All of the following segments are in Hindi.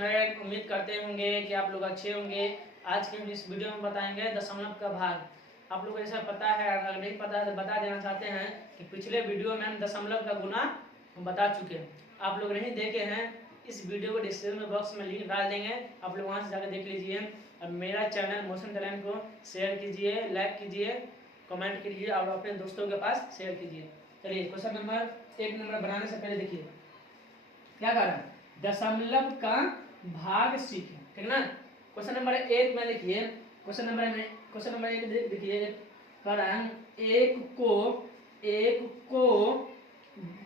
स्टूडेंट, उम्मीद करते होंगे कि आप लोग अच्छे होंगे। आज की हम इस वीडियो में बताएंगे दशमलव का भाग। आप लोग को जैसा पता है, अगर नहीं पता है तो बता देना चाहते हैं कि पिछले वीडियो में हम दशमलव का गुना बता चुके हैं। आप लोग नहीं देखे हैं, इस वीडियो को डिस्क्रिप्शन बॉक्स में लिंक डाल देंगे, आप लोग वहाँ से जाकर देख लीजिए। और मेरा चैनल मोशन टैलेंट को शेयर कीजिए, लाइक कीजिए, कमेंट कीजिए और अपने दोस्तों के पास शेयर कीजिए। चलिए क्वेश्चन नंबर 1 नंबर बनाने से पहले देखिए क्या कर रहा है, दशमलव का भाग सीखें, ठीक ना। क्वेश्चन नंबर 1 में देखिए, क्वेश्चन नंबर 1 देखिए कर रहा है, एक को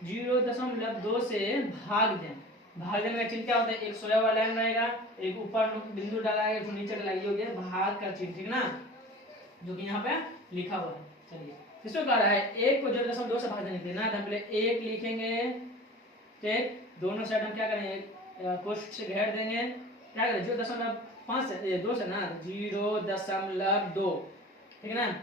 0.2 से भाग दें। भाग देने का चिन्ह क्या होता है, एक सोया हुआ लाइन रहेगा, एक ऊपर बिंदु डाला है, एक नीचे डाला, ये हो गया भाग का चिन्ह, ठीक ना, जो कि यहाँ पे लिखा हुआ है। चलिए किसको कह रहा है, एक को 0.2 से भाग देने के लिए ना, तो पहले एक लिखेंगे, ठीक, दोनों साइड हम क्या करेंगे, कोष्ठ से घेर देंगे, क्या करें 0.5 से 2 से ना 0.2, ठीक है ना।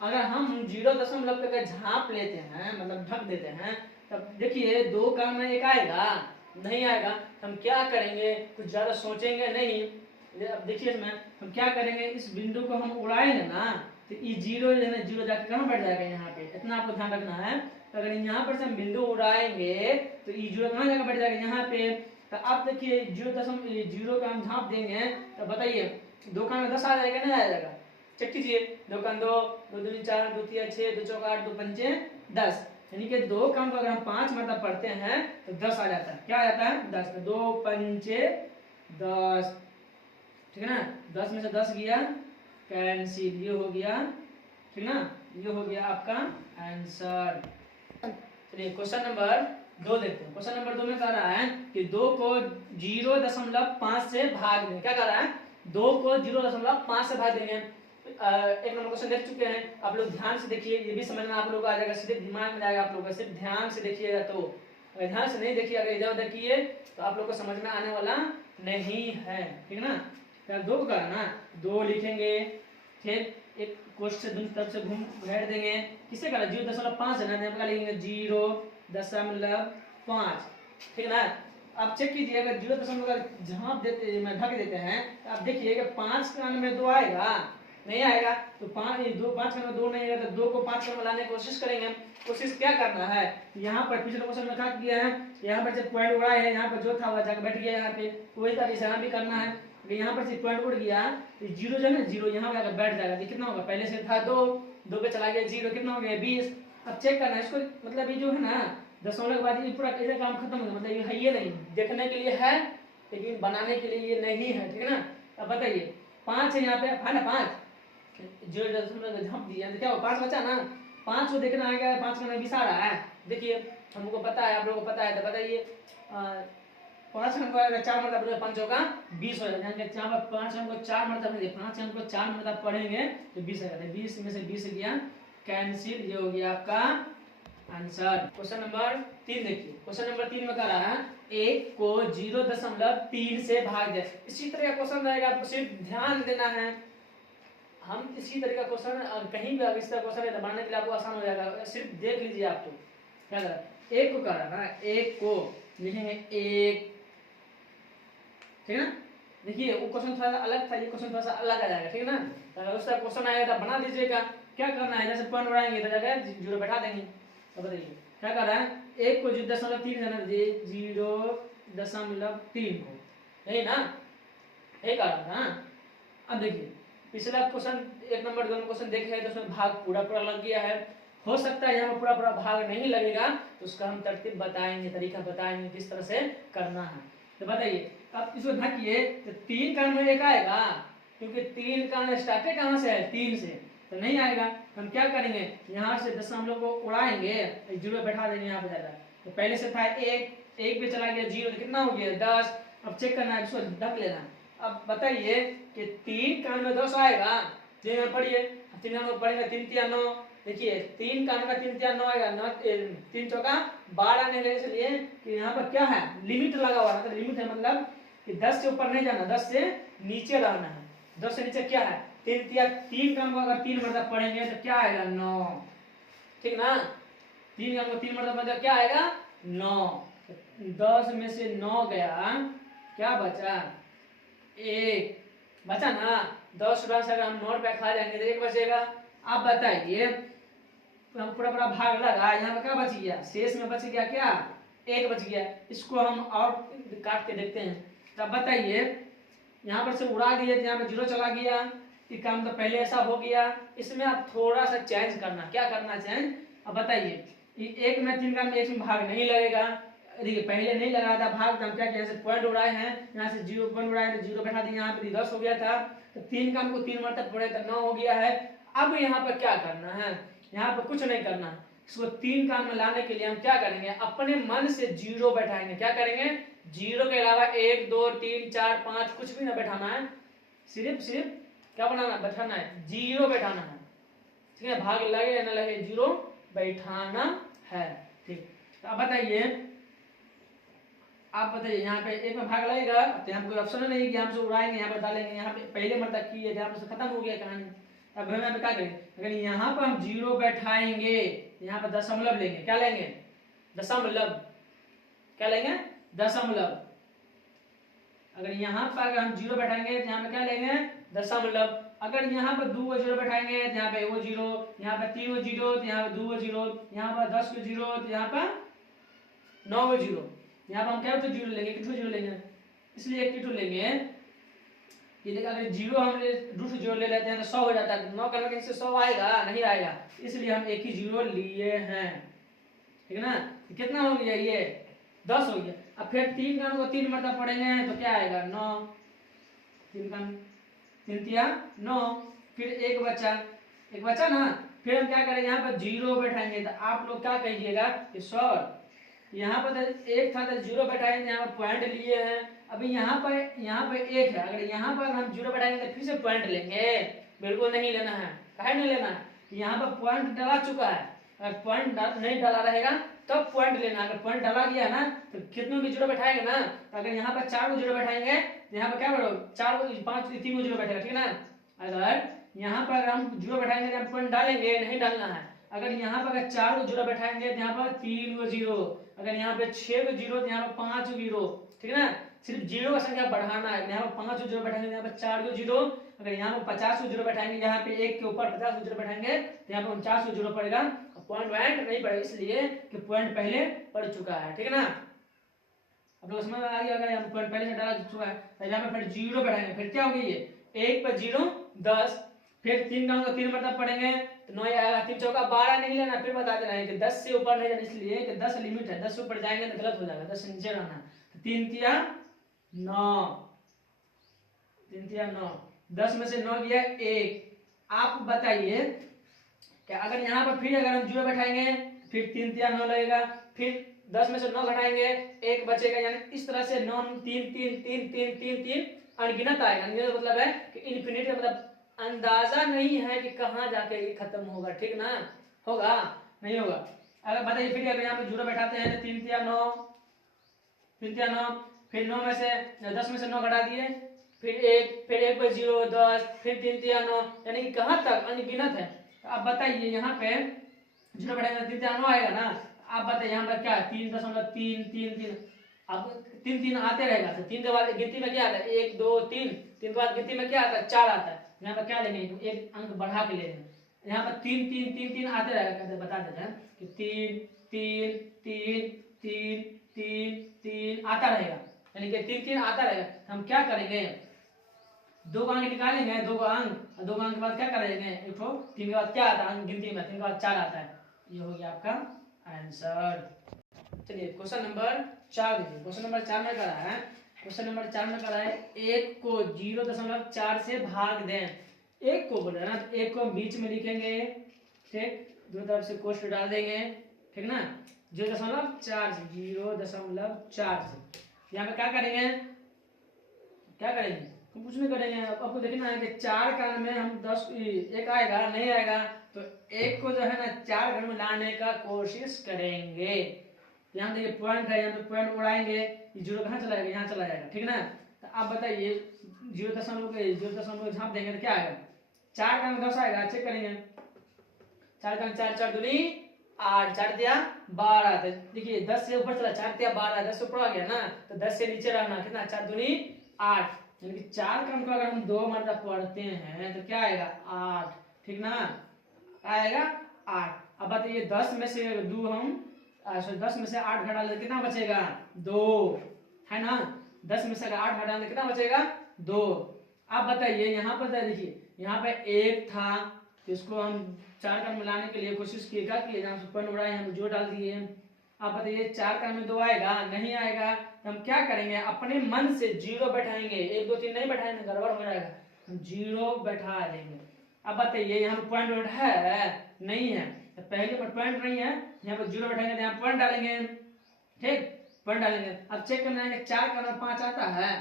अगर हम 0.2 पे झाँप लेते हैं, मतलब ढक देते हैं, तब देखिए 2 का में 1 आएगा, नहीं आएगा। हम क्या करेंगे, कुछ ज्यादा सोचेंगे नहीं। अब देखिए इसमें हम क्या करेंगे, इस बिंदु को हम उड़ाएंगे ना, तो ये 0 जाके कहाँ बैठ जाएगा, यहाँ पे। इतना आपको ध्यान रखना है। तो अगर यहाँ पर से हम बिंदु उड़ाएंगे तो ये 0 कहाँ जाकर बैठ जाएगा, यहाँ पे। तो अब देखिए 0 का हम झाँप देंगे, तो बताइए 2 का में 10 आ जाएगा, नहीं आ जाएगा। चेक कीजिए, 2 का 2, 2 दूनी 4, 2 3 6, 2 चौका 8, 2 पंचे 10, यानी कि 2 काम को अगर हम 5 मतलब पढ़ते हैं तो 10 आ जाता है। क्या आ जाता है, 10। 2 पंचे 10, ठीक है ना। 10 में से 10 गया कैंसिल, ये हो गया, ठीक ना, ये हो गया आपका आंसर। चलिए क्वेश्चन नंबर 2 देखते हैं। क्वेश्चन नंबर 2 में कह रहा है कि 2 को 0.5 से भाग दें। क्या कह रहा है, 2 को 0.5 से भाग देंगे। एक नंबर क्वेश्चन देख चुके हैं, आप लोग ध्यान से देखिए, ये भी समझना आप लोग को आ जाएगा, सिर्फ दिमाग में जाएगा आप लोग का, सिर्फ ध्यान से देखिएगा। तो अगर ध्यान से नहीं देखिए, अगर इधर उधर किए तो आप लोग को समझ में आने वाला नहीं है, ठीक ना। 2 को करा ना, 2 लिखेंगे, फिर एक कोष्ठ से दूसरी तरफ से घूम घेर देंगे, किसे करा 0.5 है ना, यहाँ पे लिखेंगे 0.5, ठीक ना। आप चेक कीजिए, अगर 0.5 झाँप देते में ढक देते हैं, तो आप देखिए कि 5 का में 2 आएगा, नहीं आएगा। तो 5 का में 2 नहीं आएगा, तो 2 को 5 में लाने की कोशिश करेंगे। कोशिश क्या करना है, यहाँ पर पिछले क्वेश्चन में क्या किया है, यहाँ पर जब पॉइंट उड़ा है, यहाँ पर जो था वह जाकर बैठ गया यहाँ पे, वही तरीके से यहाँ भी करना है। यहाँ पर से पॉइंट उड़ गया तो 0 जो है ना, 0 यहाँ पर बैठ जाएगा। कितना होगा, पहले से था 2 पे चला गया 0, कितना हो गया 20। अब चेक करना है इसको, मतलब ये जो है ना दशमलव के बाद ये पूरा कैसे काम खत्म हो गया, मतलब ये है, ये नहीं, देखने के लिए है लेकिन बनाने के लिए ये नहीं है, ठीक है ना। अब बताइए 5 है यहाँ पे, है ना, 5 0.5 झाँप दिया तो क्या हो, 5 बचा ना, 5 को देखना आएगा, 5 का 20 आ रहा है। देखिए हमको पता है, आप लोगों को पता है, तो बताइए 5 अंक का 4 मतलब 5 होगा 20 हो जाएगा। 5 अंक को 4 मतलब 5 अंक को 4 मतलब पढ़ेंगे तो 20 आ जाता है। 20 में से 20 गया कैंसिल, ये हो गया आपका आंसर। क्वेश्चन नंबर 3 देखिए, क्वेश्चन नंबर 3 में कह रहा है 1 को 0.3 से भाग दे। इसी तरह का क्वेश्चन रहेगा, आपको सिर्फ ध्यान देना है। हम इसी तरह का क्वेश्चन कहीं भी अगर इस तरह क्वेश्चन है बनाने के लिए आपको आसान हो जाएगा, सिर्फ देख लीजिए। आप तो क्या कर रहा है, 1 को कर रहा है, 1 को लिखेंगे 1, ठीक है ना। देखिए वो क्वेश्चन थोड़ा सा अलग था, ये क्वेश्चन थोड़ा सा अलग आ जाएगा, ठीक है ना। अगर उस तरह क्वेश्चन आएगा तो बना दीजिएगा। क्या करना है, जैसे पॉइंट बढ़ाएंगे तो जगह 0 बैठा देंगे। तो बताइए क्या कर रहा है, 1 को 0.3 जाना, 0.3 को, यही ना, यही कर रहा था। अब देखिए पिछला क्वेश्चन 1 नंबर 2 क्वेश्चन देखे है तो उसमें भाग पूरा पूरा लग गया है। हो सकता है यहाँ पर पूरा पूरा भाग नहीं लगेगा, तो उसका हम तरतीब बताएंगे, तरीका बताएंगे किस तरह से करना है। तो बताइए अब इसको ढकिए तो 3 का में 1 आएगा, क्योंकि 3 का में स्टार्ट कहाँ से है, 3 से, तो नहीं आएगा। हम क्या करेंगे, यहाँ से दशमलव को उड़ाएंगे, 0 बैठा देंगे यहाँ पे ज्यादा। तो पहले से था 1 पे चला गया 0, तो कितना हो गया 10। अब चेक करना है, इसको ढक लेना। अब बताइए कि 3 का में 10 आएगा, 3 में पढ़िए, 3 में पढ़ेंगे 3 3 9, देखिए 3 का 3 3 9 आएगा, 3 चौका 12 नहीं लेने, इसलिए कि यहाँ पर क्या है, लिमिट लगा हुआ है। तो लिमिट है मतलब कि 10 से ऊपर नहीं जाना, 10 से नीचे रहना है। 10 से नीचे क्या है, 3 का अगर 3 मतलब पढ़ेंगे तो क्या आएगा 9, ठीक ना। 3 का 3 मतलब क्या आएगा 9। 10 में से 9 गया क्या बचा, 1 बचा ना। 10 से अगर हम 9 रुपया खा जाएंगे तो 1 बचेगा। आप बताइए, हम पूरा पूरा भाग लगा, यहाँ पे क्या बच गया, शेष में बच गया क्या, 1 बच गया। इसको हम और काट के देखते हैं। तब बताइए, यहाँ पर से उड़ा दिए तो यहाँ पे 0 चला गया, ये काम तो पहले ऐसा हो गया। इसमें आप थोड़ा सा चेंज करना, क्या करना चेंज, अब बताइए। ये 1 में 3 का में 1 में भाग नहीं लगेगा। देखिए पहले नहीं लगा था भाग, तो हम क्या किया, यहाँ से पॉइंट उड़ाए हैं, यहाँ से 0 पॉइंट उड़ाए तो 0 बैठा दिए, यहाँ पे 10 हो गया था, तो 3 का हमको 3 मरतब पड़े तो 9 हो गया है। अब यहाँ पर क्या करना है, यहाँ पर कुछ नहीं करना, इसको 3 काम में लाने के लिए हम क्या करेंगे, अपने मन से 0 बैठाएंगे। क्या करेंगे, 0 के अलावा 1 2 3 4 5 कुछ भी ना बैठाना है, सिर्फ क्या बनाना, बैठाना है, 0 बैठाना है। ठीक है, भाग लगे या ना लगे 0 बैठाना है। ठीक, तो अब बताइए, आप बताइए यहाँ पे 1 में भाग लगेगा तो यहाँ कोई ऑप्शन नहीं कि हम से उड़ाएंगे, यहाँ पर डालेंगे, यहाँ पे पहले मरतब की है, यहाँ पर खत्म हो गया कहानी। अब हम यहाँ पे क्या करेंगे, अगर यहाँ पर हम 0 बैठाएंगे, यहाँ पर दशमलव लेंगे, क्या लेंगे, दशमलव, क्या लेंगे, दशमलव। अगर यहाँ पर अगर हम 0 बैठाएंगे तो यहाँ पे क्या लेंगे, दशमलव। अगर यहाँ पर 2 को 0 बैठाएंगे तो यहाँ पे 1 0, यहाँ पर 3 को 0 तो यहाँ पर 2 को 0, यहाँ पर 10 को 0 तो यहाँ पर 9 को 0। यहाँ पर हम क्या तो 0 लेंगे, कितने 0 लेंगे, इसलिए एक कितने लेंगे, ये देखा अगर 0 हम रूट 0 ले लेते हैं तो 100 हो जाता है, 9 करने से 100 आएगा नहीं आएगा, इसलिए हम एक ही 0 लिए हैं। ठीक है ना, कितना हो गया, ये 10 हो गया। अब फिर 3 का को 3 मरतब पढ़ेंगे तो क्या आएगा, 9, 3 का 3 तिया 9, फिर एक बचा ना। फिर हम क्या करेंगे, यहाँ पर 0 बैठाएंगे, तो आप लोग क्या कहिएगा कि सर यहाँ पर 1 था तो 0 बैठाएंगे, यहाँ पर पॉइंट लिए हैं, अभी यहाँ पर 1 है, अगर यहाँ पर हम 0 बैठाएंगे तो फिर से पॉइंट लेंगे, बिल्कुल नहीं लेना है। काहे नहीं लेना है, यहाँ पर पॉइंट डाला चुका है, अगर पॉइंट नहीं डाला रहेगा तब पॉइंट लेना। अगर पॉइंट डाला गया ना तो कितनों भी 0 बैठाएंगे ना, तो अगर यहाँ पर 4 को 0 बैठाएंगे तो यहाँ पर क्या बढ़ो, 4 को 5 3 को 0 बैठेगा। ठीक है ना, अगर यहाँ पर अगर हम 0 बैठाएंगे तो हम पॉइंट डालेंगे, नहीं डालना है। अगर यहाँ पर अगर 4 को 0 बैठाएंगे तो यहाँ पर 3 को 0, अगर यहाँ पे 6 को 0 तो यहाँ पर 5 को 0। ठीक है ना, सिर्फ 0 का संख्या बढ़ाना है। यहाँ पर 5 को 0 बैठाएंगे, यहाँ पर 4 को 0, अगर यहाँ पर 50 को 0 बैठाएंगे, यहाँ पे 1 के ऊपर 50 को 0 बैठाएंगे तो यहाँ पर 49 को 0 पड़ेगा, पॉइंट वॉइंट नहीं पड़ेगा, इसलिए कि पॉइंट पहले पड़ चुका है। ठीक है ना, अब लोग समझ में आ गया, अगर यहाँ पॉइंट पहले से डाला चुका है तो यहाँ पे फिर 0 बैठाएंगे, फिर क्या होगी, ये 1 पर 0 10, फिर 3 का 3 मतलब पढ़ेंगे तो 9 आएगा, 3 चौका 12 नहीं लेना, फिर बता देना है कि 10 से ऊपर नहीं जाना, इसलिए कि 10 लिमिट है, 10 से ऊपर जाएंगे तो गलत हो जाएगा, 10 से नीचे रहना। 3 तिया 9, 3 तिया 9, 10 में से 9 गया 1। आप बताइए कि अगर यहाँ पर फिर अगर हम 0 बैठाएंगे फिर 3 तिया 9 लगेगा, फिर 10 में से 9 घटाएंगे 1 बचेगा, यानी इस तरह से 9 3 3 3 3 3 3 अनगिनत आएगा। अनगिनत मतलब है कि इन्फिनिट, मतलब अंदाजा नहीं है कि कहाँ जाके ये खत्म होगा। ठीक ना, होगा नहीं होगा। अगर बताइए फिर अगर यहाँ पे 0 बैठाते हैं तो 3 तिया 9, 3 तिया 9, फिर 9 में से 10 में से 9 घटा दिए, फिर 1 पर 0 10, फिर 3 तिया 9, यानी कि कहाँ तक अनगिनत है। अब बताइए यहाँ पे 0 बैठाएंगे 3 तिया 9 आएगा ना, आप बताइए यहाँ पर क्या है, 3.3 3 3, अब 3 3 आते रहेगा, तो 3 के बाद गिनती में क्या आता है, 1 2 3, 3 के बाद गिनती में क्या आता है, 4 आता है। यहाँ पर क्या लेंगे, एक अंक बढ़ा के लेंगे, यहाँ पर 3 3 3 3 आते रहेगा, कहते बता देते हैं कि 3 3 3 3 3 3 आता रहेगा, यानी कि 3 3 आता रहेगा। हम क्या करेंगे, 2 का अंक निकालेंगे, 2 का अंक, 2 का अंक के बाद क्या करेंगे, एक तो 3 के बाद क्या आता है अंक गिनती में, 3 के बाद 4 आता है। ये हो गया आपका आंसर। चलिए क्वेश्चन नंबर 4 देखिए, क्वेश्चन नंबर 4 में करा है, क्वेश्चन नंबर 4 में करा है 1 को 0.4 से भाग दें। 1 को बोल रहे हैं ना, तो 1 को बीच में लिखेंगे, ठीक, दोनों तरफ से कोष्ठ डाल देंगे, ठीक ना, 0.4 से 0.4 से यहाँ पे क्या करेंगे, क्या करेंगे, हम कुछ नहीं करेंगे। आपको देखना है कि 4 का में हम 10 1 आएगा नहीं आएगा, तो 1 को जो है ना 4 घर में लाने का कोशिश करेंगे। यहाँ देखिए पॉइंट है, यहाँ पे पॉइंट उड़ाएंगे, ये 0 कहाँ चला जाएगा, यहाँ चला जाएगा। ठीक ना, तो आप बताइए 0.0 झाँप देंगे तो क्या आएगा, 4 का 10 आएगा, चेक करेंगे, 4 का 4 4 दूनी 8, 4 दिया 12। तो देखिए 10 से ऊपर चला, 4 दिया 12, 10 से ऊपर आ गया ना, तो 10 से नीचे रहना, कितना 4 दूनी 8, यानी कि 4 क्रम को अगर हम 2 मतलब पढ़ते हैं तो क्या आएगा 8, ठीक ना, आएगा 8। अब बताइए 10 में से 2 हम 10 में से 8 घटा लेते कितना बचेगा 2, है ना। 10 में से अगर 8 घटा लेते कितना बचेगा 2। अब बताइए यहाँ पर देखिए यहाँ पे 1 था, तो इसको हम 4 का मिलाने के लिए कोशिश किए, क्या किए जहाँ सुपन उड़ाए हम जो डाल दिए। अब बताइए 4 का में 2 आएगा नहीं आएगा, तो हम क्या करेंगे अपने मन से 0 बैठाएंगे, 1 2 3 नहीं बैठाएंगे गड़बड़ हो जाएगा, हम 0 बैठा देंगे। अब बताइए यहाँ पे पॉइंट है नहीं है, तो पहले पर पॉइंट नहीं है, यहाँ पर 0 बैठाएंगे तो यहाँ पॉइंट डालेंगे, ठीक पॉइंट डालेंगे। अब चेक करना है 4 का 5 आता है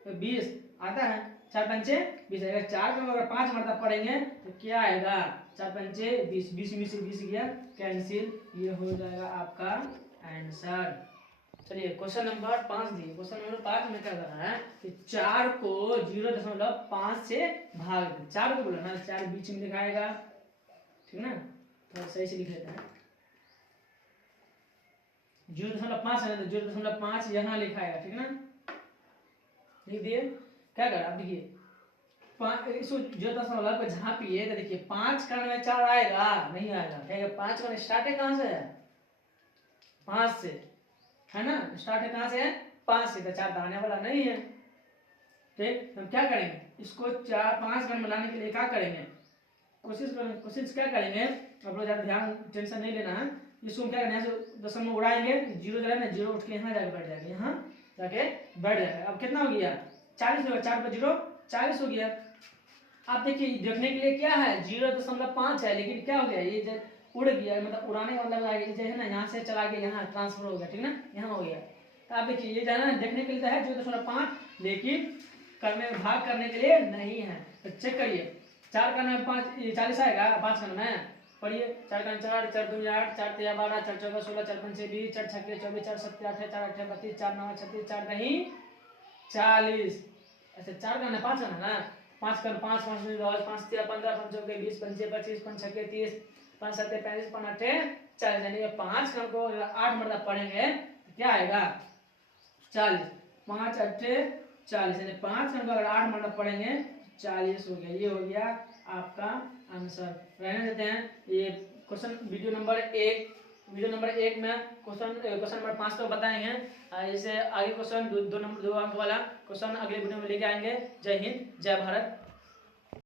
तो 20 आता है, 4 पंचे 20 आएगा। 4 का अगर 5 मरतब पढ़ेंगे तो क्या आएगा 4 पंचे 20, 20 में से 20 गया कैंसिल, ये हो जाएगा आपका आंसर। चलिए क्वेश्चन नंबर 5 दिए। क्वेश्चन नंबर 5 में क्या कर रहा है कि 4 को 0.5 से भाग दे, 4 को बोला ना 4 बीच में दिखाएगा, ठीक ना, थोड़ा सही से लिख लेते हैं। 0.5 है तो 0.5 यहाँ लिखाएगा, ठीक ना, लिख दिए। क्या कर आप देखिए 0.5 को झापिए तो देखिए 5 का में 4 आएगा नहीं आएगा, 5 का स्टार्ट है कहाँ से है 5 से, है ना, स्टार्ट है कहाँ से है 5 से, तो 4 तो आने वाला नहीं है, ठीक। हम क्या करेंगे इसको 4 5 का मिलाने के लिए क्या करेंगे, कोशिश क्या करेंगे, आप लोग ज्यादा ध्यान टेंशन नहीं लेना है। इसको क्या करना है दशमलव उड़ाएंगे, 0 जाएगा ना, 0 उठ के यहाँ जाके बैठ जाएगा, यहाँ जाके बैठ जाएगा। अब कितना हो गया 40 हो गया, 4 पर 0 40 हो गया। आप देखिए देखने के लिए क्या है 0.5 है, लेकिन क्या हो गया ये उड़ गया, मतलब उड़ाने का मतलब जो है ना यहाँ से चला गया यहाँ ट्रांसफर हो गया, ठीक ना, यहाँ हो गया। तो आप देखिए ये जाना देखने के लिए है 0.5, लेकिन करने भाग करने के लिए नहीं है। तो चेक करिए 4 का 5 40 आएगा, 5 का में पढ़िए 4 का 4, 4 दूनी 8, 4 3 12, 4 14 16, 4 5 20, 4 6 24, 4 7 8 4 8 32, 4 9 36, 4 नहीं 40। अच्छा 4 का 5 का ना, 5 का 5 5 10 5 3 15 5 4 20 5 25 5 6 30 5 7 35 5 8 40, यानी 5 का को 8 मतलब पढ़ेंगे तो क्या आएगा 40, 5 8 40, यानी 5 का अगर 8 मतलब पढ़ेंगे 40 हो गया। ये हो गया आपका आंसर। रहने देते हैं ये क्वेश्चन वीडियो नंबर 1 में क्वेश्चन नंबर 5 तो बताएंगे, इसे आगे क्वेश्चन 2 अंक वाला क्वेश्चन अगले वीडियो में लेके आएंगे। जय हिंद जय भारत।